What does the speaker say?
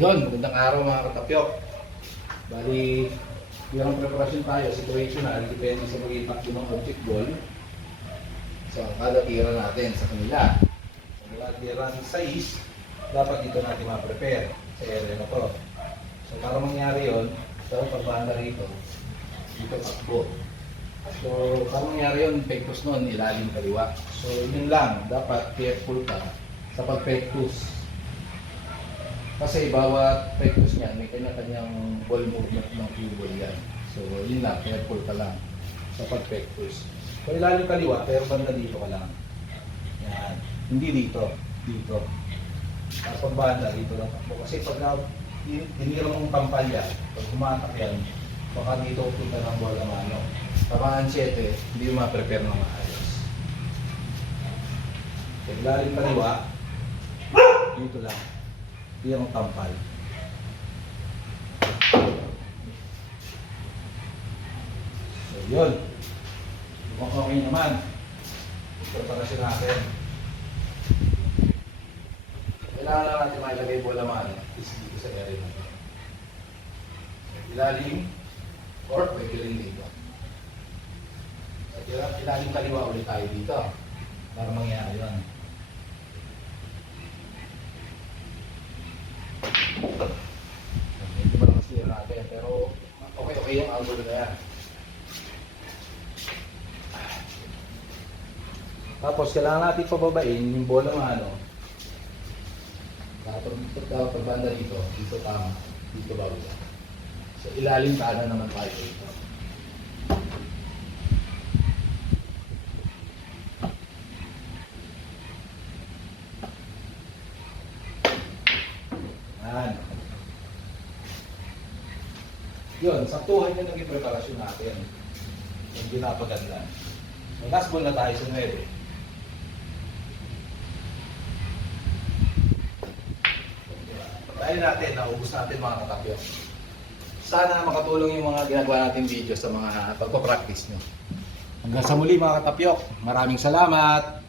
Yun, magandang araw mga katapyok. Bali, yung preparasyon tayo, situational, depende sa mag-impact ng object ball. So, kada tira natin sa kanila. So, mula tira ng size, dapat dito natin ma-prepare sa area na to. So, para mangyari yun, dapat pagbanda rito, dito takbo. So, para mangyari yun, pectus nun, ilalim kaliwa. So, yun lang, dapat careful ka sa pag-pectus. Kasi bawat pectus niyan, may kanya-kanyang ball movement ng cue ball yan. So, yun lang, careful ka lang sa pag-pectus. Kung ilalim kaliwa, pero banda dito ka lang. Yan. Hindi dito. Dito. Tapos pag banda, dito lang takbo. Kasi pag tinira mong kampalya, pag humatak yan, baka dito punta ng bola mano. Tamaan 7, hindi mo ma-prepare ng maayos. Pag ilalim kaliwa, dito lang. Yung tampal. So yun. Mukhang okay naman. Preparasyon natin. Kailangan lang natin mailagay bola mano is dito sa area natin. Ilalim or pwede rin dito. At ilalim kaliwa ulit tayo dito para mangyari yun. Hindi ba naman sila natin, pero okay yung angle na yan. Tapos kailangan natin pababain yung bola mano. Dapat pagbanda dito tama, dito bago. So ilalim kanan naman tayo dito. Yun, saktuhan yung naging preparasyon natin. Yung ginapaganda. May last ball na tayo sa 9. Pagkain natin, naubos natin mga katapyo. Sana makatulong yung mga ginagawa natin video sa mga pagpapractice nyo. Hanggang sa muli mga katapyok. Maraming salamat!